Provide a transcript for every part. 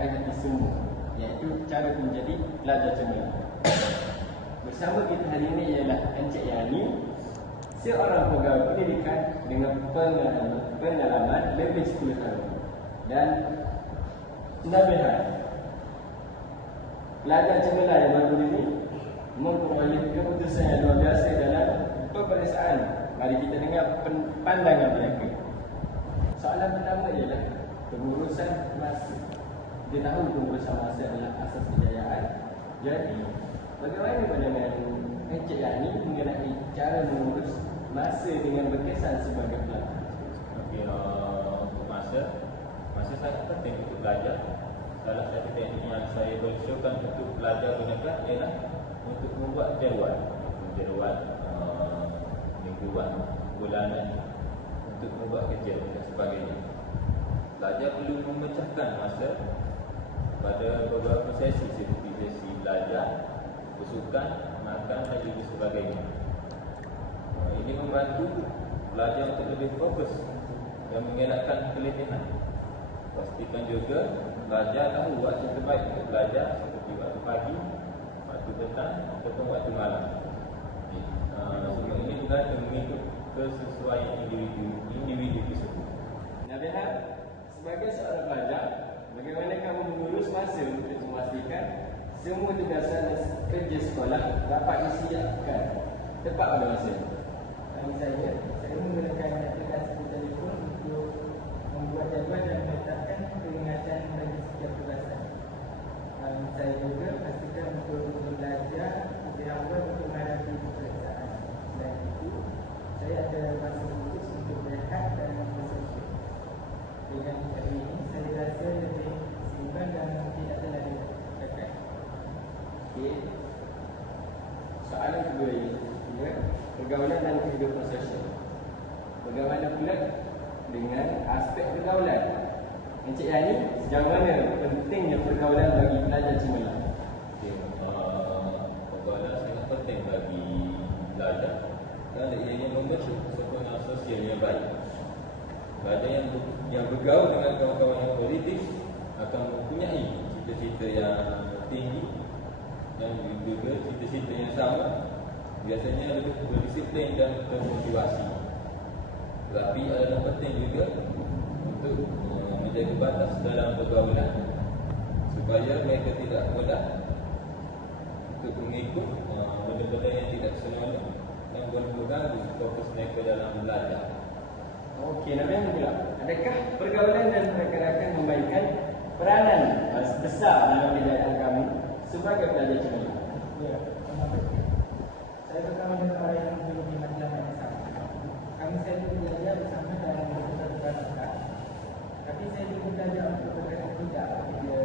di hati semua, iaitu cara menjadi pelajar cemerlang. Bersama kita hari ini ialah Encik Yani, seorang pegawai pendidikan dengan pengalaman lebih 10 tahun, dan Nabiha, pelajar cemerlang yang baru ini memperoleh keputusan yang luar biasa dalam peperiksaan. Mari kita dengar pandangan mereka. Soalan pertama ialah pengurusan masa. Kita tahu pengurusan masa adalah asas kejayaan. Jadi, bagaimana pandangan Encik Yani mengenai cara mengurus masa dengan berkesan sebagai pelajar? Okey, untuk masa sangat penting untuk belajar. Salah satu teknik yang saya bersyorkan untuk belajar gunakan ialah untuk membuat jadual mingguan, bulanan, untuk membuat kerja dan sebagainya. Pelajar perlu memecahkan masa pada beberapa sesi seperti sesi belajar, bersukan, makan dan juga sebagainya. Ini membantu pelajar untuk lebih fokus dan mengelakkan keletihan. Pastikan juga pelajar tahu waktu terbaik untuk belajar, seperti waktu pagi, waktu petang ataupun waktu malam. Semua ini bergantung mengikut kesesuaian individu tersebut. Nabiha, sebagai seorang pelajar, bagaimana kamu mengurus masa untuk memastikan semua tugasan kerja sekolah dapat disiapkan tepat pada masa? Bagi saya menggunakan aplikasi telefon untuk membuat jadual dan meletakkan peringatan bagi setiap tugasan. Saya juga pastikan untuk belajar lebih awal untuk menghadapi peperiksaan. Selain itu, saya ada masa khusus untuk berehat dan bersosial. Dengan cara ini, saya rasa lebih seimbang dan tidak terlalu tertekan. Okey. Soalan kedua ini, pergaulan dan kehidupan sosial. Bagaimana pula dengan aspek pergaulan? Encik Yani, sejauh mana pentingnya pergaulan bagi pelajar cemerlang? Okey, pergaulan sangat penting bagi pelajar kerana ianya membentuk keseimbangan sosial yang baik. Pelajar yang bergaul dengan kawan-kawan yang positif akan mempunyai cita-cita yang tinggi dan juga cita-cita yang sama, biasanya lebih berdisiplin dan termotivasi. Tetapi adalah penting juga untuk menjaga batas dalam pergaulan supaya mereka tidak mudah untuk mengikut benda-benda yang tidak senonoh yang boleh mengganggu fokus mereka dalam belajar. Okey, Nabiha pula, adakah pergaulan dan pergerakan memberikan peranan besar dalam kejayaan kamu sebagai pelajar cemerlang? Ya, saya bersama dengan orang yang dulu di matlamat yang sama. Kami selalu belajar bersama dalam beberapa tugas. Tapi saya juga belajar untuk bergerak tidak apabila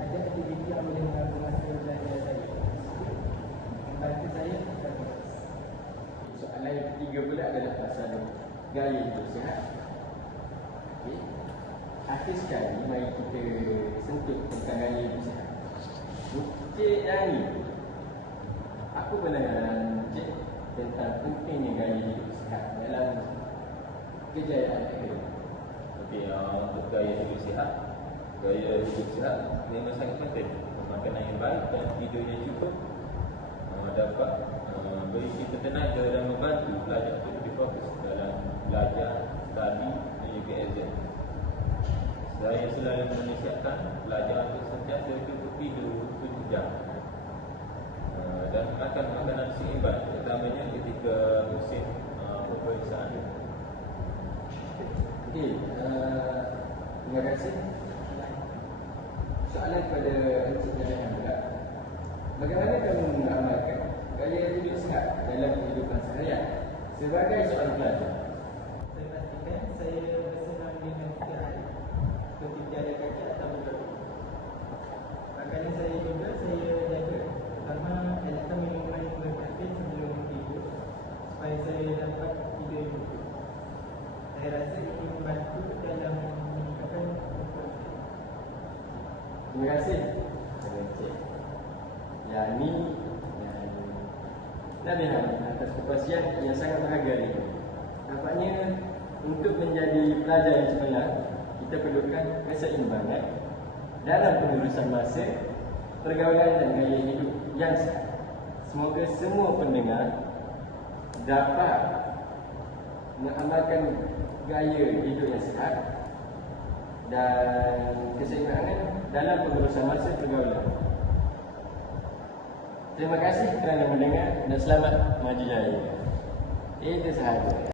ada aktiviti yang boleh mengganggu masa belajar saya. Membantu saya untuk fokus. Soalan yang ketiga pula adalah pasal gaya hidup sihat. Okey. Akhir sekali, mari kita sentuh tentang gaya hidup sihat. Encik Yani, apa pandangan Encik tentang pentingnya gaya hidup sihat dalam kejayaan akademik? Okey, untuk gaya hidup sihat memang sangat penting. Makanan yang baik dan tidur yang cukup dapat beri kita tenaga dan membantu pelajar untuk lebih fokus dalam belajar, studi dan juga exam. Saya selalu menasihatkan pelajar untuk sentiasa cukup tidur 7 jam dan makan makanan seimbang, terutamanya ketika musim peperiksaan. Okey, terima kasih. Soalan kepada Encik Nabiha pula, bagaimana kamu mengamalkan gaya hidup sihat dalam kehidupan seharian sebagai seorang pelajar? Saya pastikan saya bersenam dengan 3 hari seperti berjalan kaki atau berlari. Makanan saya juga saya jaga, terutama elakkan minuman yang berkafein sebelum tidur supaya saya dapat tidur yang cukup. Saya rasa ini membantu dalam meningkatkan kemampuan saya. Terima kasih kepada Encik Yani dan Nabiha atas kepastian yang sangat berharga ini. Nampaknya untuk menjadi pelajar yang cemerlang, kita perlukan keseimbangan dalam pengurusan masa, pergaulan dan gaya hidup yang sihat. Semoga semua pendengar dapat mengamalkan gaya hidup yang sihat dan keseimbangan dalam pengurusan masa pergaulan. Terima kasih kerana mendengar dan selamat maju jaya. Itu sahaja.